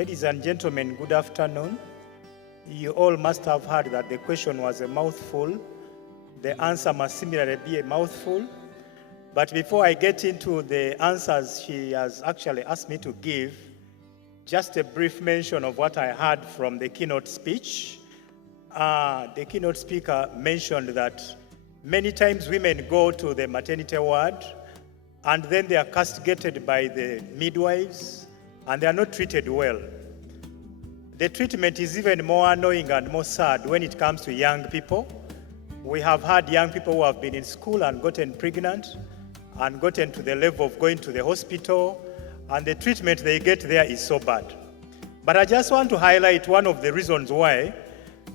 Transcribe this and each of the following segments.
Ladies and gentlemen, good afternoon. You all must have heard that the question was a mouthful. The answer must similarly be a mouthful. But before I get into the answers she has actually asked me to give, just a brief mention of what I heard from the keynote speech. The keynote speaker mentioned that many times women go to the maternity ward and then they are castigated by the midwives and they are not treated well. The treatment is even more annoying and more sad when it comes to young people. We have had young people who have been in school and gotten pregnant and gotten to the level of going to the hospital, and the treatment they get there is so bad. But I just want to highlight one of the reasons why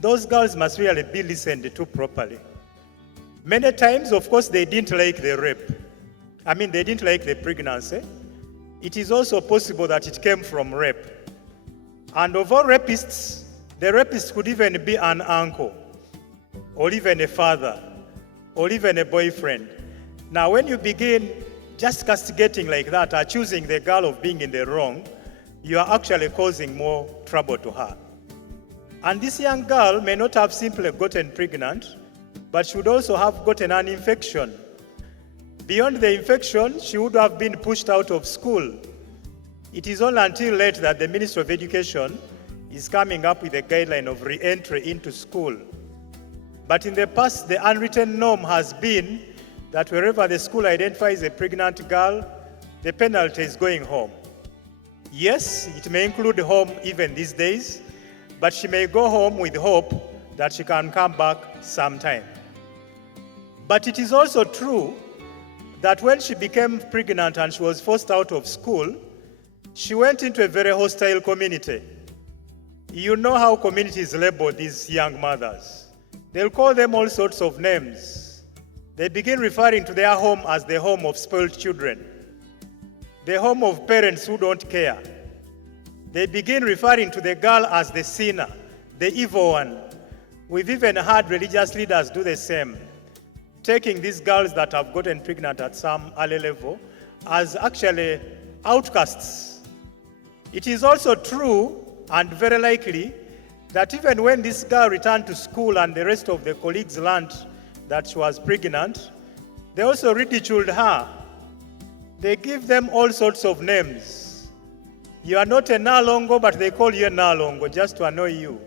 those girls must really be listened to properly. Many times, of course, they didn't like the rape. They didn't like the pregnancy. It is also possible that it came from rape. And of all rapists, the rapist could even be an uncle, or even a father, or even a boyfriend. Now, when you begin just castigating like that, accusing the girl of being in the wrong, you are actually causing more trouble to her. And this young girl may not have simply gotten pregnant, but she would also have gotten an infection. Beyond the infection, she would have been pushed out of school. It is only until late that the Ministry of Education is coming up with a guideline of re-entry into school. But in the past, the unwritten norm has been that wherever the school identifies a pregnant girl, the penalty is going home. Yes, it may include home even these days, but she may go home with hope that she can come back sometime. But it is also true that when she became pregnant and she was forced out of school, she went into a very hostile community. You know how communities label these young mothers. They'll call them all sorts of names. They begin referring to their home as the home of spoiled children, the home of parents who don't care. They begin referring to the girl as the sinner, the evil one. We've even had religious leaders do the same, taking these girls that have gotten pregnant at some early level as actually outcasts. It is also true and very likely that even when this girl returned to school and the rest of the colleagues learned that she was pregnant, they also ridiculed her. They give them all sorts of names. You are not a Nalongo, but they call you a Nalongo just to annoy you.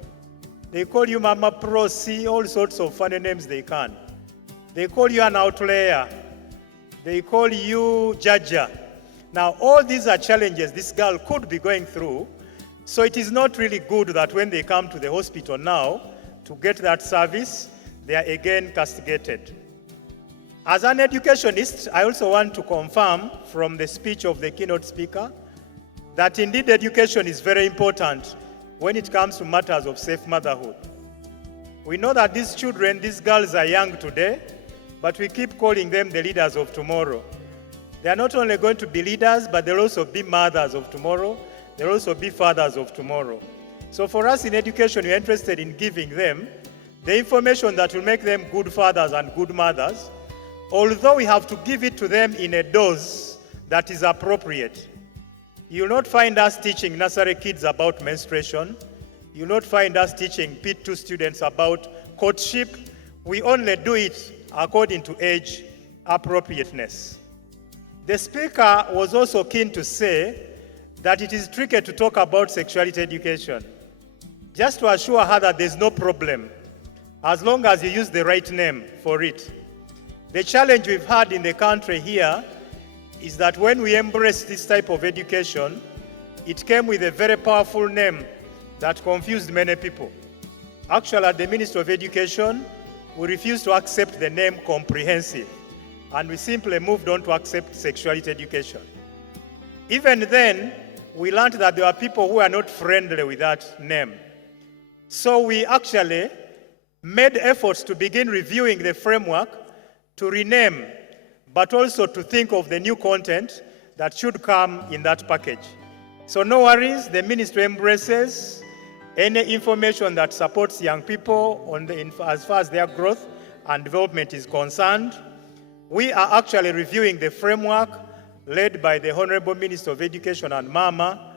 They call you Mama Prosi, all sorts of funny names they can. They call you an outlier. They call you Jaja. Now, all these are challenges this girl could be going through, so it is not really good that when they come to the hospital now to get that service, they are again castigated. As an educationist, I also want to confirm from the speech of the keynote speaker that indeed education is very important when it comes to matters of safe motherhood. We know that these children, these girls are young today, but we keep calling them the leaders of tomorrow. They are not only going to be leaders, but they'll also be mothers of tomorrow. They'll also be fathers of tomorrow. So for us in education, we're interested in giving them the information that will make them good fathers and good mothers, although we have to give it to them in a dose that is appropriate. You will not find us teaching nursery kids about menstruation. You will not find us teaching P2 students about courtship. We only do it according to age appropriateness. The speaker was also keen to say that it is tricky to talk about sexuality education. Just to assure her that there's no problem, as long as you use the right name for it. The challenge we've had in the country here is that when we embrace this type of education, it came with a very powerful name that confused many people. Actually, at the Ministry of Education, we refused to accept the name comprehensive, and we simply moved on to accept sexuality education. Even then, we learned that there are people who are not friendly with that name. So we actually made efforts to begin reviewing the framework to rename, but also to think of the new content that should come in that package. So no worries, the ministry embraces any information that supports young people as far as their growth and development is concerned. We are actually reviewing the framework led by the Honorable Minister of Education and Mama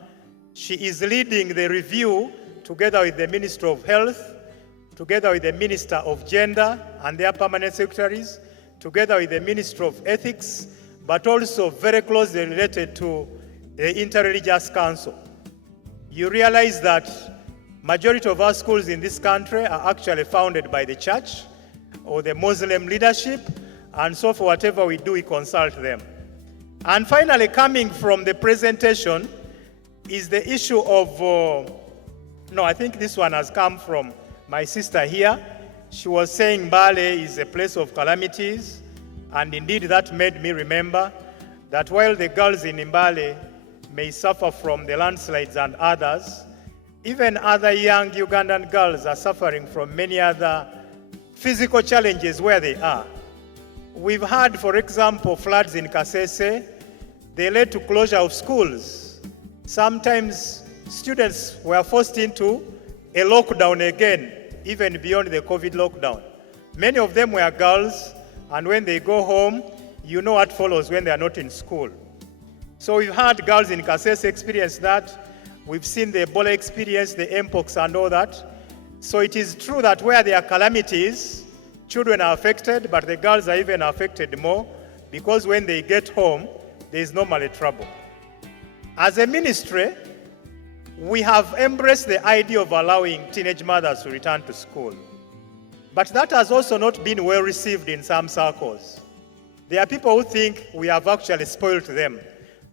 She is leading the review together with the Minister of Health, together with the Minister of Gender and their permanent secretaries, together with the Minister of Ethics, but also very closely related to the Interreligious Council. You realize that majority of our schools in this country are actually founded by the church or the Muslim leadership, and so for whatever we do, we consult them. And finally, coming from the presentation is the issue of, I think this one has come from my sister here. She was saying Mbale is a place of calamities, and indeed that made me remember that while the girls in Mbale may suffer from the landslides and others, even other young Ugandan girls are suffering from many other physical challenges where they are. We've had, for example, floods in Kasese. They led to closure of schools. Sometimes students were forced into a lockdown again, even beyond the COVID lockdown. Many of them were girls, and when they go home, you know what follows when they are not in school. So we've had girls in Kasese experience that. We've seen the Ebola experience, the Mpox and all that. So it is true that where there are calamities, children are affected, but the girls are even affected more because when they get home, there is normally trouble. As a ministry, we have embraced the idea of allowing teenage mothers to return to school. But that has also not been well received in some circles. There are people who think we have actually spoiled them,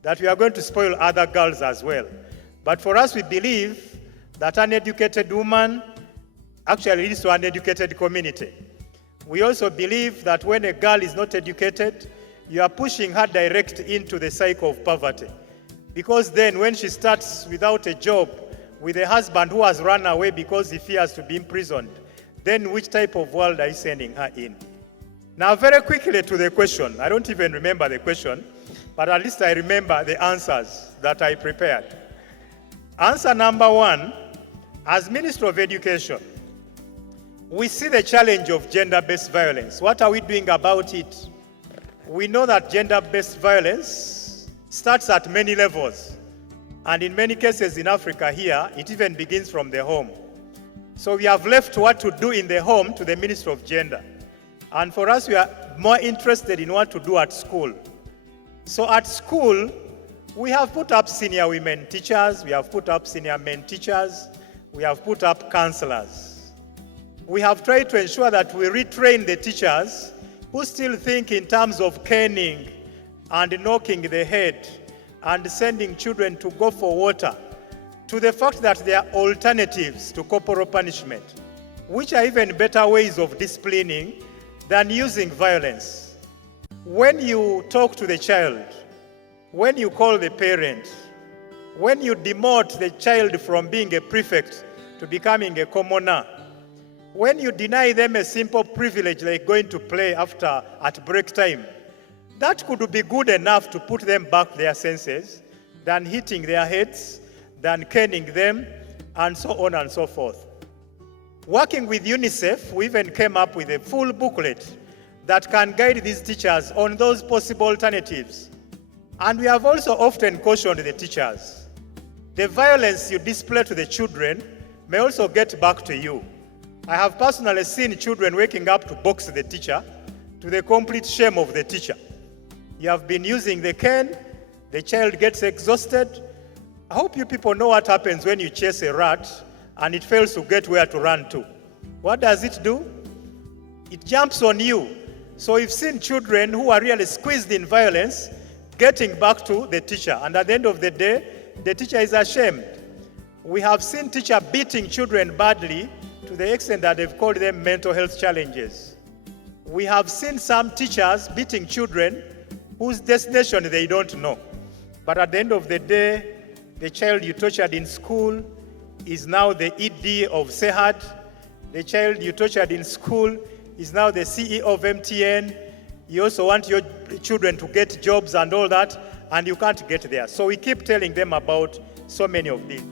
that we are going to spoil other girls as well. But for us, we believe that an educated woman actually leads to an educated community. We also believe that when a girl is not educated, you are pushing her direct into the cycle of poverty. Because then when she starts without a job, with a husband who has run away because he fears to be imprisoned, then which type of world are you sending her in? Now, very quickly to the question. I don't even remember the question, but at least I remember the answers that I prepared. Answer number one, as Minister of Education, we see the challenge of gender-based violence. What are we doing about it? We know that gender-based violence starts at many levels. And in many cases in Africa here, it even begins from the home. So we have left what to do in the home to the Minister of Gender. And for us, we are more interested in what to do at school. So at school, we have put up senior women teachers, we have put up senior men teachers, we have put up counselors. We have tried to ensure that we retrain the teachers who still think in terms of caning and knocking the head and sending children to go for water, to the fact that there are alternatives to corporal punishment, which are even better ways of disciplining than using violence. When you talk to the child, when you call the parent, when you demote the child from being a prefect to becoming a commoner, when you deny them a simple privilege like going to play at break time, that could be good enough to put them back their senses than hitting their heads, than caning them, and so on and so forth. Working with UNICEF, we even came up with a full booklet that can guide these teachers on those possible alternatives. And we have also often cautioned the teachers. The violence you display to the children may also get back to you. I have personally seen children waking up to box the teacher to the complete shame of the teacher. You have been using the cane, the child gets exhausted. I hope you people know what happens when you chase a rat and it fails to get where to run to. What does it do? It jumps on you. So we've seen children who are really squeezed in violence getting back to the teacher, and at the end of the day, the teacher is ashamed. We have seen teachers beating children badly to the extent that they've called them mental health challenges. We have seen some teachers beating children whose destination they don't know. But at the end of the day, the child you tortured in school is now the ED of SEHAD. The child you tortured in school is now the CEO of MTN. You also want your children to get jobs and all that, and you can't get there. So we keep telling them about so many of these.